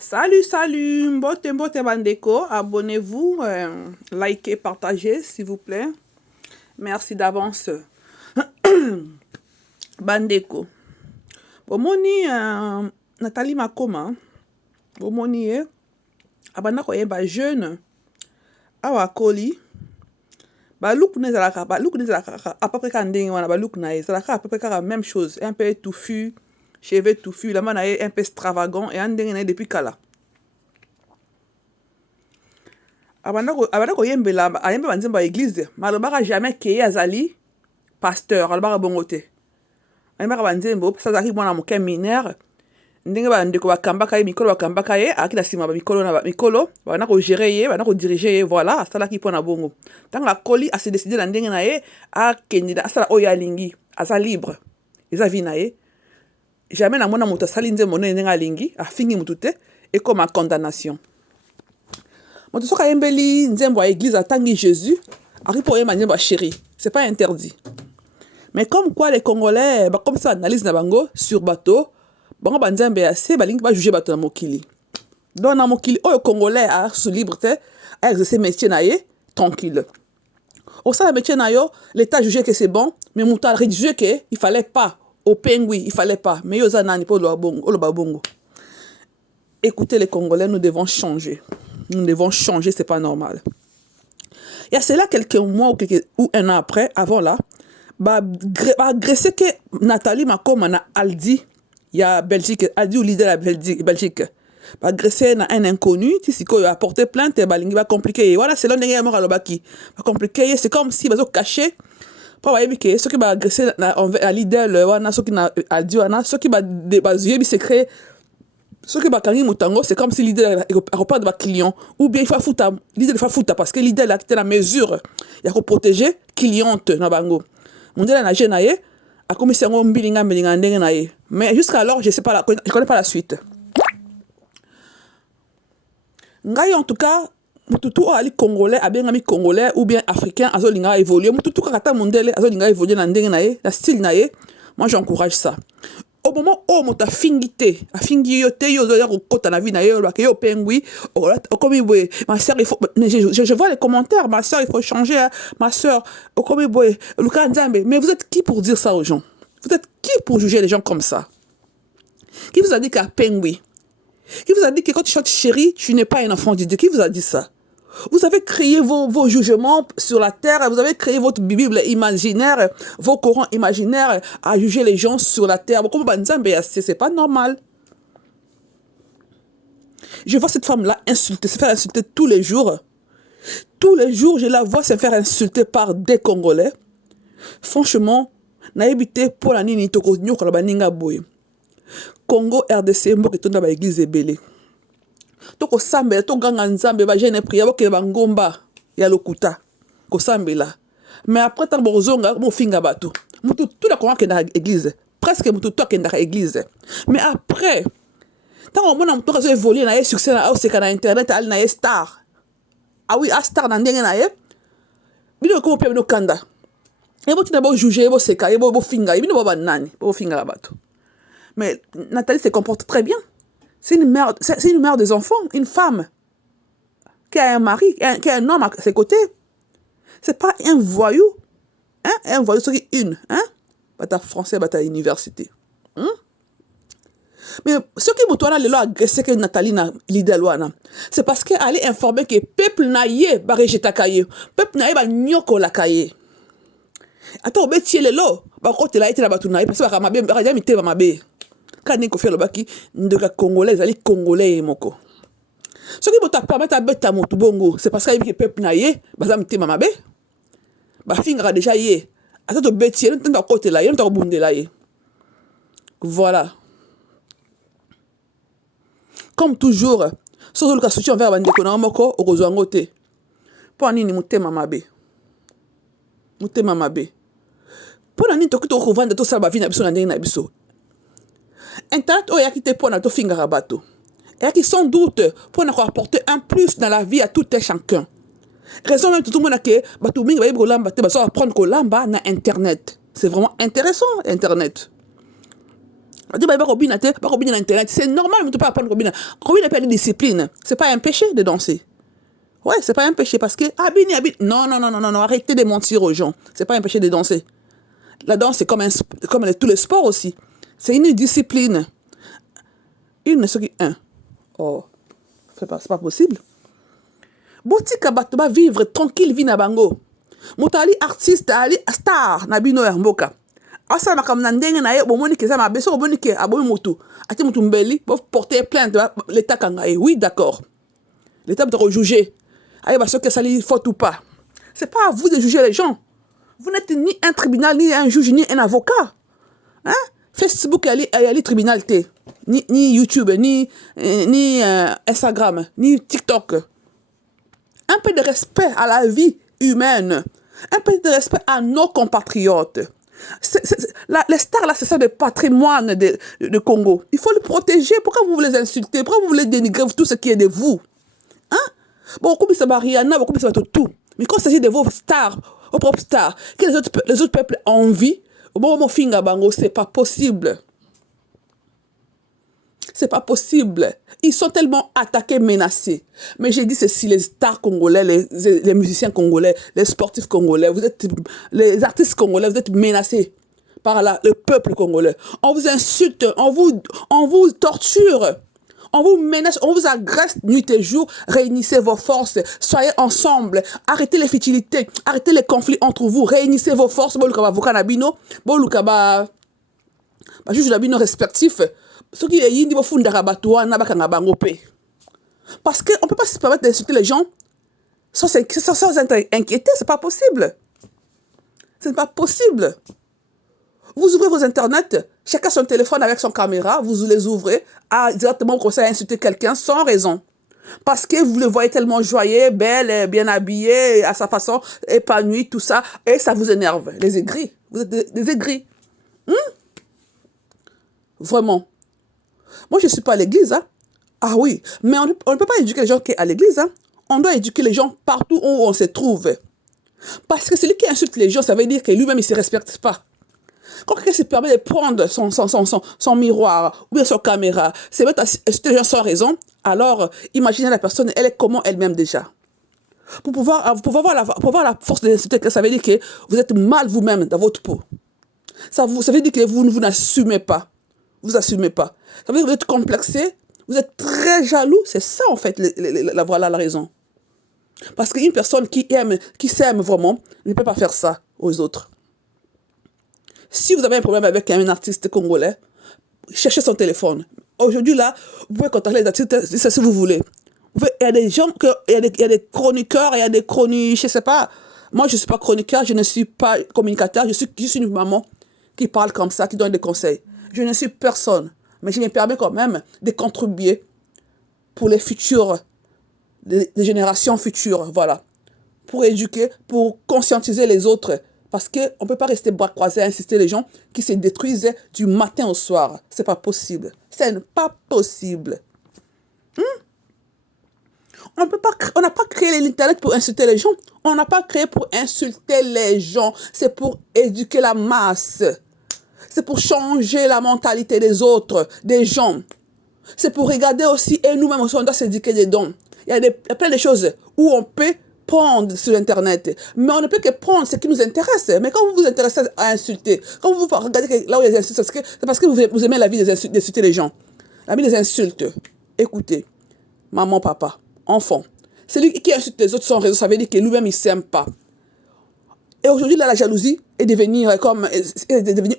Salut, salut, mbote, mbote bandeko, abonnez-vous, likez, partagez, s'il vous plaît. Merci d'avance. Bandeko. Bomoni, Nathalie Makoma, bomoni, abanda koyeba jeune, awa koli, look nezalaka, à peu près quand wana, look na ezalaka à peu près la même chose, un peu touffu, cheveux touffus, la man un peu extravagant, et un dingue depuis kala. Abanda koyembela ayembe banzemba église malobaka jamais keye azali pasteur alobaka bongo te ayembaka banzembo pasa azalaki mwana moke minere ndenge bandeko bakambaka ye mikolo bakambaka ye alaki na nsima bamikolo na mikolo bana kogere ye bana kodirige ye voilà asalaki mpo na bongo ntango akoli ase décide na ndenge na ye akende asala oyo alingi aza libre eza vi na ye jamais namona moto asali nzembo nene ndenge alingi afingi motu te ekoma condamnation. Moto soka yembeli nzembo à église atangi Jésus, ari pour yemba nzembo chéri, c'est pas interdit. Mais comme quoi les Congolais, comme ça analyse na bango sur bateau, bango banzembe assez balingi ba juger bateau na mokili. Donc na mokili o Congolais a sous liberté à exercer métier na ye tranquille. Au sein de métier na yo, l'état jugeait que c'est bon, mais mouta rédigé que il fallait pas au pengui, il fallait pas. Mais yo zanani pour le bongo. Écoutez les Congolais, nous devons changer. Nous devons changer, c'est pas normal. Il y a cela quelques mois ou un an après, avant là, agressé que Nathalie Makoma na Aldi, il y a Belgique, Aldi ou leader de la Belgique, agressé un inconnu, il a porté plainte, il va compliquer. Voilà, c'est l'un des morts à l'obaki. Compliqué, c'est comme si ils ont caché. Pas voyez que ceux qui va agresser un leader, ceux qui n'a Aldi, ceux qui va débaser, secret. Ce qui est Moutango, c'est comme si l'idée repart de ma client. Ou bien il faut foutre, l'idée il faut foutre parce que l'idée a quitté la mesure. Il faut protéger cliente na bango. Mon dieu na jenaye a commis un bilinga naye. Mais jusqu'à alors, je sais pas je connais pas la suite. Ngai en tout cas, mututu ali congolais, a bien ami congolais ou bien africain azolinga évoluer. Mututu kata mondele azolinga évoluer na ndenge naye, na style naye. Moi j'encourage ça. Au moment où on a fini yote yo kota na vie na yo yo pengui comme ma sœur il faut je vois les commentaires ma sœur il faut changer hein. Ma sœur comme Luka Nzambe mais vous êtes qui pour dire ça aux gens? Vous êtes qui pour juger les gens comme ça? Qui vous a dit qu'à pengui? Qui vous a dit que quand tu chantes chérie tu n'es pas un enfant de Dieu? Qui vous a dit ça? Vous avez créé vos jugements sur la terre, vous avez créé votre Bible imaginaire, vos Corans imaginaires à juger les gens sur la terre. C'est pas normal. Je vois cette femme-là insulter, se faire insulter tous les jours. Tous les jours, je la vois se faire insulter par des Congolais. Franchement, naïbité pour la nini toko nyoko la baninga boy. Congo RDC mbo ketonda ba église ebele. Toko sambela to ganga nzambe ba jeune prière boke bangomba ya lokuta ko sambela mais après tant bozonga mo finga bato mutu tout la ko na église presque mutu to kenda église mais après tant on mona mutu ka évoluer na succès na au na internet al na star ah oui a star na ndenge na ye bino ko pe no kanda et bo tina bo juger bo seka e bo finga bino bo banani bo finga bato mais Nathalie se comporte très bien. C'est une mère des enfants, une femme qui a un mari, qui a un homme à ses côtés. C'est pas un voyou. Hein? Un voyou, c'est une. Hein? Bata français, bata université. Hein? Mais ce qui m'a dit agressé que Nathalie n'a l'idée c'est parce qu'elle est informée que le peuple n'a pas rejeté le peuple n'a pas nyoko la cahier. Attends, on va tirer le lot. Par contre, il a été là-bas tout naïf parce que il a jamais été ma bé. Quand on fait le baki de Congolais, les Congolais moko. Ce qui m'a permis de bête à mon bongo, c'est parce qu'il y a des peuple naïe, bazam te mamabe. Ba fingra déjà yé. Attends to bêtier, on t'entend côté là, on t'entend bunde là yé. Voilà. Comme toujours, sur le cas soutien vers bande kona moko okozwango te. Pour nini muté mamabe. Muté mamabe. Pour nini to kito revendre to sa ba vie na biso na ndenge na biso. Internet o yaki te pona to finga rabato. Et qui sans doute pour apporter un plus dans la vie à tout un chacun. Raison même tout le monde que bato mingi ba yebrolamba te ba so apprendre ko lamba na internet. C'est vraiment intéressant internet. C'est normal, mais tu peux apprendre Robina. Robina pas de discipline. C'est pas un péché de danser. Ouais, c'est pas un péché parce que non, non, non, non, non, non, arrêtez de mentir aux gens. C'est pas un péché de danser. La danse, c'est comme tous les sports aussi. C'est une discipline. Oh, c'est pas possible. Botika batoba vivre tranquille vie na bango. Motali artiste ali star na bino ya mboka. Asa makam na ndenge na ye bomoni ke za mabeso bomoni ke abomi mutu. Ati mutu mbeli bo porter plainte l'état kanga. Oui, d'accord. L'état peut juger. Aïe, parce que ça lui faut ou pas. C'est pas à vous de juger les gens. Vous n'êtes ni un tribunal, ni un juge, ni un avocat. Hein? Facebook, il y a les tribunaux, ni YouTube, ni Instagram, ni TikTok. Un peu de respect à la vie humaine. Un peu de respect à nos compatriotes. Les stars, là, c'est ça le patrimoine de Congo. Il faut le protéger. Pourquoi vous voulez insulter? Pourquoi vous voulez dénigrer tout ce qui est de vous? Hein? Bon, comme ça va Rihanna, comme ça va tout. Mais quand il s'agit de vos stars, vos propres stars, que les autres peuples ont envie, au moment où Finga Bango, c'est pas possible. C'est pas possible. Ils sont tellement attaqués, menacés. Mais j'ai dit ceci, les stars congolais, les musiciens congolais, les sportifs congolais, les artistes congolais, vous êtes menacés par le peuple congolais. On vous insulte, on vous torture. On vous menace, on vous agresse nuit et jour. Réunissez vos forces. Soyez ensemble. Arrêtez les futilités. Arrêtez les conflits entre vous. Réunissez vos forces. Juge Nabino respectif. Ce qui est yindi bofunda rabatua na bakanga bango pe. Parce qu'on ne peut pas se permettre d'insulter les gens sans inquiéter. C'est pas possible. Ce n'est pas possible. Vous ouvrez vos internets, chacun son téléphone avec son caméra, vous les ouvrez, directement au conseil à insulter quelqu'un sans raison. Parce que vous le voyez tellement joyeux, belle, bien habillé, à sa façon, épanoui, tout ça, et ça vous énerve. Les aigris. Vous êtes des aigris. Vraiment. Moi, je ne suis pas à l'église. Hein. Ah oui, mais on ne peut pas éduquer les gens qui sont à l'église. Hein. On doit éduquer les gens partout où on se trouve. Parce que celui qui insulte les gens, ça veut dire que lui-même, il ne se respecte pas. Quand quelqu'un se permet de prendre son miroir ou bien son caméra, se mettre à insulter les gens sans raison, alors imaginez la personne, elle est comment elle-même déjà. Pour pouvoir voir la force de l'insulter, ça veut dire que vous êtes mal vous-même dans votre peau. Ça veut dire que vous n'assumez pas. Vous n'assumez pas. Ça veut dire que vous êtes complexé, vous êtes très jaloux. C'est ça en fait, voilà la raison. Parce qu'une personne qui s'aime vraiment ne peut pas faire ça aux autres. Si vous avez un problème avec un artiste congolais, cherchez son téléphone. Aujourd'hui, là, vous pouvez contacter les artistes si vous voulez. Il y a des gens, il y a des chroniqueurs, il y a des chroniques, je ne sais pas. Moi, je ne suis pas chroniqueur, je ne suis pas communicateur, je suis juste une maman qui parle comme ça, qui donne des conseils. Je ne suis personne, mais je me permets quand même de contribuer pour les futurs, les générations futures, voilà. Pour éduquer, pour conscientiser les autres. Parce qu'on ne peut pas rester bras croisés à insister les gens qui se détruisent du matin au soir. C'est pas possible. C'est pas possible. On n'a pas créé l'Internet pour insulter les gens. On n'a pas créé pour insulter les gens. C'est pour éduquer la masse. C'est pour changer la mentalité des autres, des gens. C'est pour regarder aussi, et nous-mêmes aussi, on doit s'éduquer dedans. Il y a plein de choses où on peut prendre sur Internet. Mais on ne peut que prendre ce qui nous intéresse. Mais quand vous vous intéressez à insulter, quand vous regardez là où il y a des insultes, c'est parce que vous aimez la vie d'insulter les gens. La vie des insultes. Écoutez, maman, papa, enfant. Celui qui insulte les autres sans raison, ça veut dire que lui-même, il ne s'aime pas. Et aujourd'hui, là, la jalousie est devenue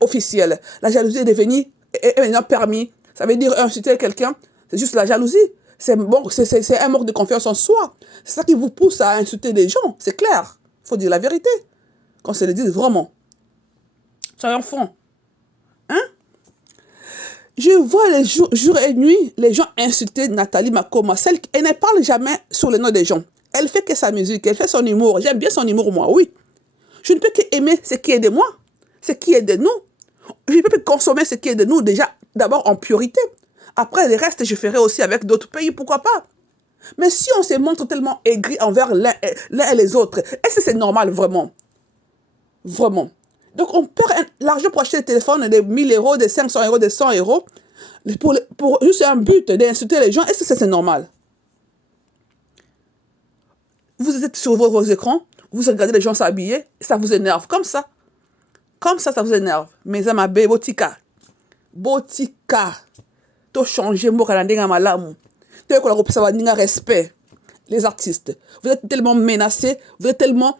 officielle. La jalousie est maintenant permis. Ça veut dire insulter quelqu'un, c'est juste la jalousie. C'est un manque de confiance en soi. C'est ça qui vous pousse à insulter les gens. C'est clair. Il faut dire la vérité. Qu'on se le dise vraiment. Soyons francs. Hein? Je vois les jours et nuits, les gens insulter Nathalie Makoma. Elle ne parle jamais sur le nom des gens. Elle fait que sa musique, elle fait son humour. J'aime bien son humour, moi, oui. Je ne peux qu'aimer ce qui est de moi, ce qui est de nous. Je ne peux que consommer ce qui est de nous, déjà, d'abord en priorité. Après, le reste, je ferai aussi avec d'autres pays, pourquoi pas. Mais si on se montre tellement aigri envers l'un et les autres, est-ce que c'est normal, vraiment? Vraiment. Donc, on perd l'argent pour acheter des téléphones de 1000 euros, de 500 euros, de 100 euros, pour juste un but d'insulter les gens. Est-ce que c'est normal? Vous êtes sur vos écrans, vous regardez les gens s'habiller, ça vous énerve. Comme ça. Comme ça vous énerve. Mais ma bébé, botika. Botika. To changer mo kalandinga malamu. To ko la ça va ninga respect. Les artistes. Vous êtes tellement menacés, vous êtes tellement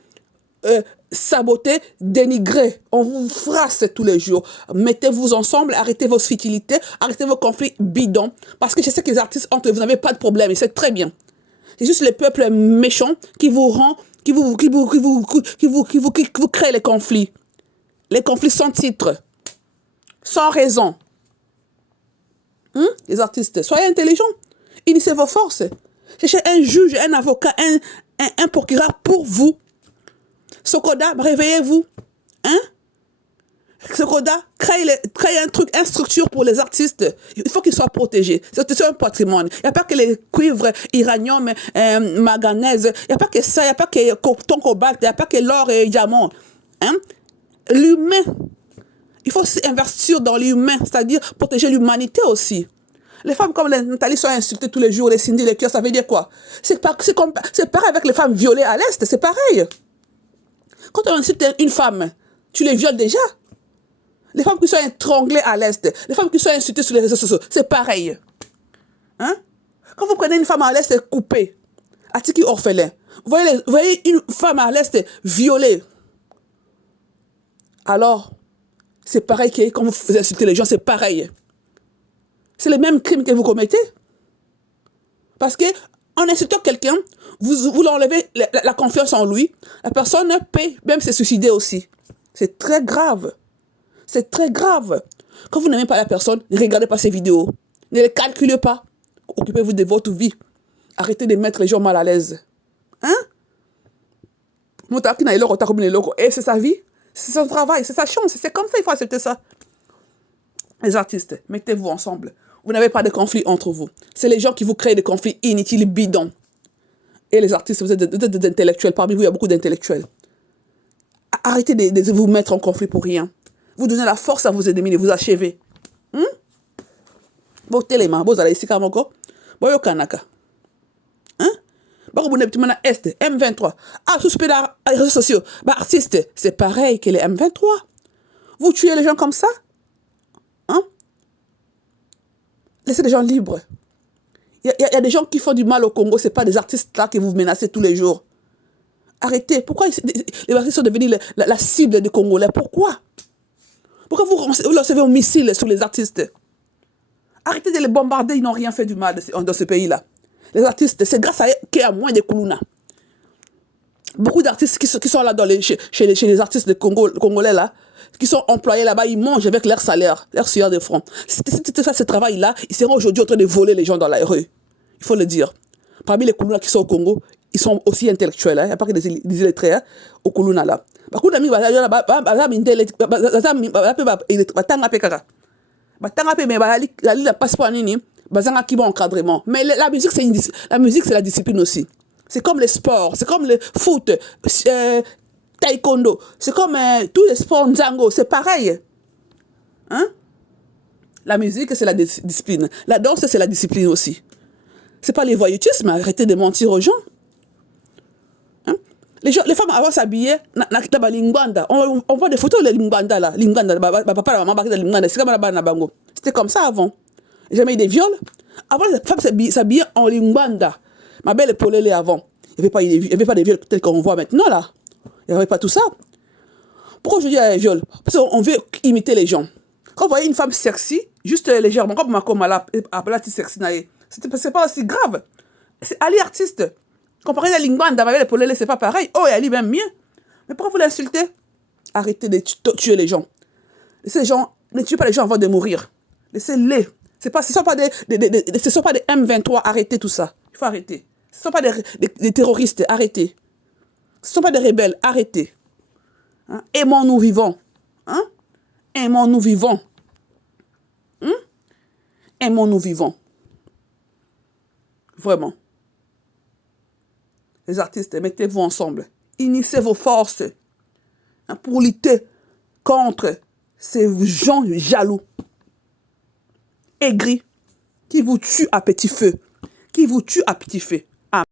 sabotés, dénigrés. On vous frasse tous les jours. Mettez-vous ensemble, arrêtez vos futilités, arrêtez vos conflits bidons. Parce que je sais que les artistes entre vous n'avez pas de problème et c'est très bien. C'est juste le peuple méchant qui vous rend, qui vous crée les conflits. Les conflits sans titre, sans raison. Les artistes, soyez intelligents. Unissez vos forces. Cherchez un juge, un avocat, un procureur pour vous. Sokoda, réveillez-vous. Sokoda, créez un truc, une structure pour les artistes. Il faut qu'ils soient protégés. C'est un patrimoine. Il n'y a pas que les cuivres, iranium, manganèse. Il n'y a pas que ça. Il n'y a pas que ton cobalt. Il n'y a pas que l'or et diamant. L'humain. Il faut investir dans l'humain, c'est-à-dire protéger l'humanité aussi. Les femmes comme les Nathalie sont insultées tous les jours, les Cindy, les cœurs, ça veut dire quoi? C'est pareil avec les femmes violées à l'Est, c'est pareil. Quand on insulte une femme, tu les violes déjà. Les femmes qui sont étranglées à l'Est, les femmes qui sont insultées sur les réseaux sociaux, c'est pareil. Quand vous prenez une femme à l'Est coupée, à Tiki orphelin, vous voyez une femme à l'Est violée. Alors, c'est pareil que quand vous insultez les gens, c'est pareil. C'est le même crime que vous commettez. Parce que en insultant quelqu'un, vous l'enlevez la confiance en lui. La personne peut même se suicider aussi. C'est très grave. C'est très grave. Quand vous n'aimez pas la personne, ne regardez pas ses vidéos. Ne les calculez pas. Occupez-vous de votre vie. Arrêtez de mettre les gens mal à l'aise. Et c'est sa vie. C'est son travail, c'est sa chance, c'est comme ça, il faut accepter ça. Les artistes, mettez-vous ensemble. Vous n'avez pas de conflit entre vous. C'est les gens qui vous créent des conflits inutiles, bidons. Et les artistes, vous êtes des intellectuels. Parmi vous, il y a beaucoup d'intellectuels. Arrêtez de vous mettre en conflit pour rien. Vous donnez la force à vos ennemis de vous achever. Bon, téléma, vous allez ici, Kamoko. Bon, yo kanaka. Est, M23. Suspect les réseaux sociaux. Artiste, c'est pareil que les M23. Vous tuez les gens comme ça? Laissez les gens libres. Il y a des gens qui font du mal au Congo. Ce n'est pas des artistes là que vous menacez tous les jours. Arrêtez. Pourquoi les artistes sont devenus la cible des Congolais? Pourquoi vous recevez un missile sur les artistes? Arrêtez de les bombarder. Ils n'ont rien fait du mal dans ce pays-là. Les artistes, c'est grâce à eux qu'il y a moins de Kuluna. Beaucoup d'artistes qui sont là chez les artistes congolais là, qui sont employés là-bas, ils mangent avec leur salaire, leur sueur de front. Si c'était ça, ce travail-là, ils seront aujourd'hui en train de voler les gens dans la rue. Il faut le dire. Parmi les Kuluna qui sont au Congo, ils sont aussi intellectuels. Il n'y a pas que des illettrés au Kuluna là. Encadrement. Mais la musique, c'est la discipline aussi. C'est comme le sport, c'est comme le foot, taekwondo, c'est comme tous les sports nzango, c'est pareil. La musique, c'est la discipline. La danse, c'est la discipline aussi. C'est pas les voyoutismes, arrêtez de mentir aux gens. Les femmes avant s'habillaient, on voit des photos de Lingwanda là. Papa, la maman, c'était comme ça avant. Jamais eu des viols. Avant, les femmes s'habillaient en Lingwanda. Ma belle épaulée avant. Il n'y avait pas des viols tels qu'on voit maintenant là. Il n'y avait pas tout ça. Pourquoi je dis un viol? Parce qu'on veut imiter les gens. Quand vous voyez une femme sexy, juste légèrement, comme ma comala, appelée sexy, c'est pas aussi grave. C'est Ali artiste. Comparé à Lingwanda, ma belle épaulée, c'est pas pareil. Oh, et Ali même mieux. Mais pourquoi vous l'insultez? Arrêtez de tuer les gens. Laissez les gens, ne tuez pas les gens avant de mourir. Laissez-les. Ce ne sont pas des M23, arrêtez tout ça. Il faut arrêter. Ce ne sont pas des terroristes, arrêtez. Ce ne sont pas des rebelles, arrêtez. Aimons-nous vivants. Aimons-nous vivants. Aimons-nous vivants. Vraiment. Les artistes, mettez-vous ensemble. Unissez vos forces pour lutter contre ces gens jaloux, aigris, qui vous tuent à petit feu, qui vous tuent à petit feu.